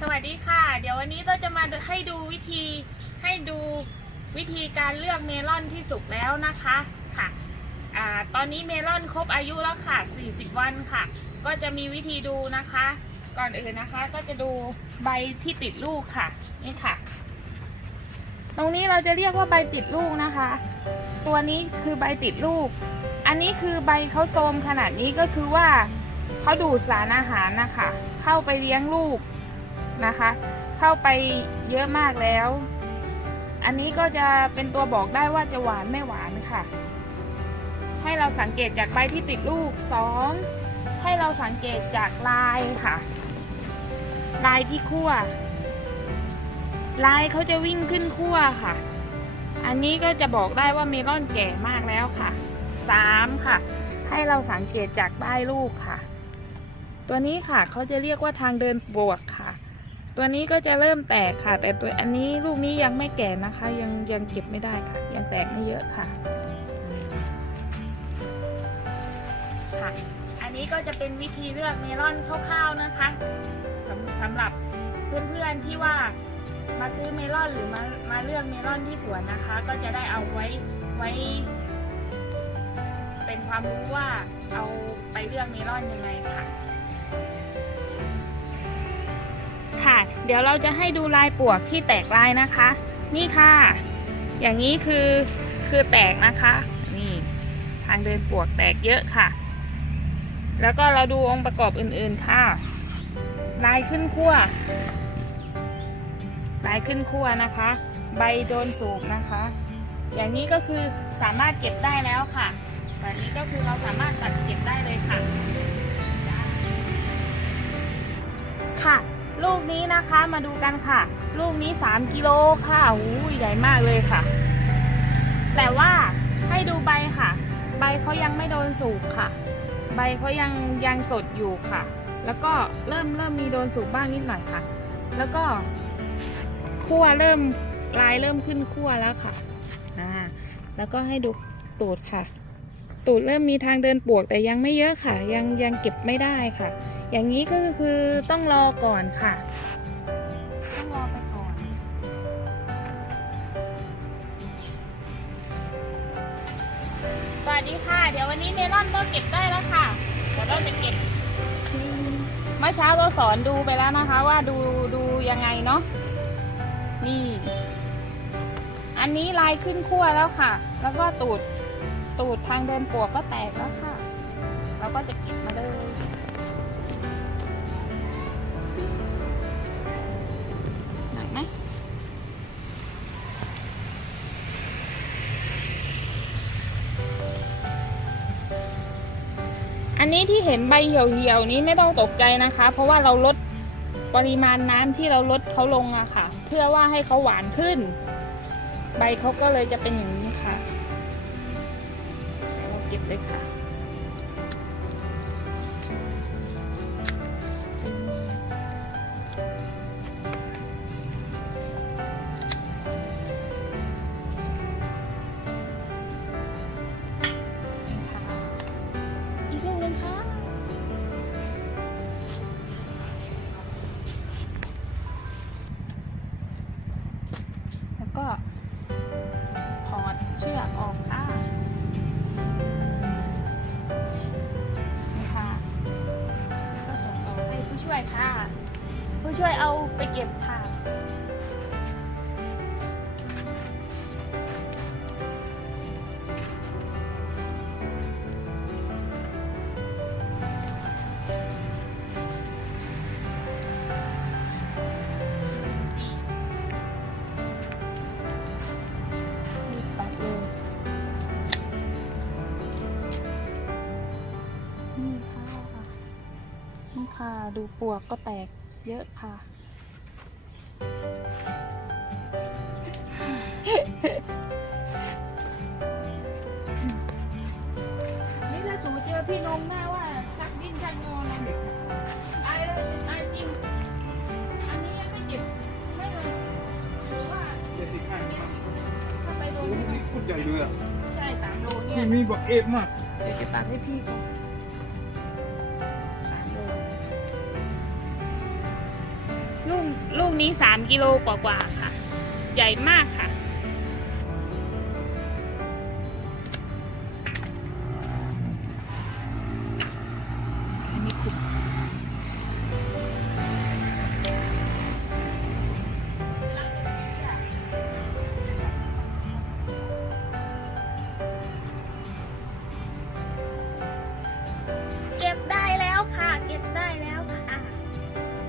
สวัสดีค่ะ เดี๋ยววันนี้เราจะมาให้ดูวิธีให้ดูวิธีการเลือกเมลอนที่สุกแล้วนะคะค่ะอ่าตอนนี้เมลอนครบอายุแล้วค่ะ 40 วันค่ะ ก็จะมีวิธีดูนะคะ ก่อนอื่นนะคะก็จะดูใบที่ติดลูกค่ะนี่ค่ะ ตรงนี้เราจะเรียกว่าใบติดลูกนะคะ ตัวนี้คือใบติดลูก อันนี้คือใบเขาโทมขนาดนี้ก็คือว่าเขาดูดสารอาหารนะคะ เข้าไปเลี้ยงลูก นะคะ เข้าไปเยอะมากแล้ว อันนี้ก็จะเป็นตัวบอกได้ว่าจะหวานไม่หวานค่ะ ให้เราสังเกตจากใบที่ติดลูกสองให้เราสังเกตจากลายค่ะ ลายที่คั่ว ลายเขาจะวิ่งขึ้นคั่วค่ะ อันนี้ก็จะบอกได้ว่าเมลอนแก่มากแล้วค่ะสามค่ะ ให้เราสังเกตจากใต้ลูกค่ะตัวนี้ค่ะเขาจะเรียกว่าทางเดินบวกค่ะ ตัวนี้ก็จะเริ่มแตกค่ะ แต่ตัวอันนี้ลูกนี้ยังไม่แก่นะคะ ยังยังเก็บไม่ได้ค่ะ ยังแตกไม่เยอะค่ะค่ะ อันนี้ก็จะเป็นวิธีเลือกเมลอนคร่าวๆนะคะสำสำหรับเพื่อนๆที่ว่ามาซื้อเมลอนหรือมามาเลือกเมลอนที่สวนนะคะ ก็จะได้เอาไว้ไว้ เป็นความรู้ว่าเอาไปเลือกเมลอนยังไงค่ะ ค่ะ เดี๋ยวเราจะให้ดูลายปวกที่แตกลายนะคะ นี่ค่ะ อย่างนี้คือคือแตกนะคะ นี่ทางเดินปวกแตกเยอะค่ะ แล้วก็เราดูองค์ประกอบอื่นๆค่ะ ลายขึ้นขั้วลายขึ้นขั้วนะคะ ใบโดนสูบนะคะ อย่างนี้ก็คือสามารถเก็บได้แล้วค่ะแบบนี้ก็คือเราสามารถตัดเก็บได้เลยค่ะค่ะ ลูกนี้นะคะมาดูกันค่ะ ลูกนี้ 3 กิโลค่ะอู้ยใหญ่มากเลยค่ะ แต่ว่าให้ดูใบค่ะ ใบเขายังไม่โดนสูบค่ะ ใบเขายังยังสดอยู่ค่ะ แล้วก็เริ่มเริ่มมีโดนสูบบ้างนิดหน่อยค่ะ แล้วก็ขั้วเริ่มลายเริ่มขึ้นขั้วแล้วค่ะอ่าแล้วก็ให้ดูตูดค่ะ ตูดเริ่มมีทางเดินปวกแต่ยังไม่เยอะค่ะ ยังยังเก็บไม่ได้ค่ะ อย่างนี้ก็คือต้องรอก่อนค่ะ ต้องรอไปก่อน สวัสดีค่ะ เดี๋ยววันนี้เมลอนก็เก็บได้แล้วค่ะเดี๋ยวเราจะเก็บ เมื่อเช้าเราสอนดูไปแล้วนะคะ ว่าดูดูยังไงเนาะ นี่ อันนี้ลายขึ้นขั้วแล้วค่ะ แล้วก็ตูด ตูดทางเดินปวกก็แตกแล้วค่ะ เราก็จะเก็บมาเลย หนักไหมอันนี้ที่เห็นใบเหี่ยวๆนี้ไม่ต้องตกใจนะคะ เพราะว่าเราลดปริมาณน้ำที่เราลดเขาลงอะค่ะ เพื่อว่าให้เขาหวานขึ้น ใบเขาก็เลยจะเป็นอย่างนี้ค่ะ เราเก็บเลยค่ะ ก็ถอดเชือกออกค่ะนะคะก็ส่งต่อให้ผู้ช่วยค่ะ ผู้ช่วยเอาไปเก็บค่ะ นี่ค่ะ ดูปวกก็แตกเยอะค่ะ นี่ถ้าสูเจอพี่นงหน้าว่าชักดิ้นชักงอนะตายเลยตายจริง อันนี้ยังไม่เจ็บไม่เลยหรือว่าเจ็ดสิบห้าถ้าไปโดโอ้นโหนี่พูดใหญ่เลยอะใช่สามโลเนี่ยนี่มีบอกเอฟมากเดี๋ยวจะตัดให้พี่ก่อน ลูกลูกนี้สามกิโลกว่าๆค่ะ ใหญ่มากค่ะ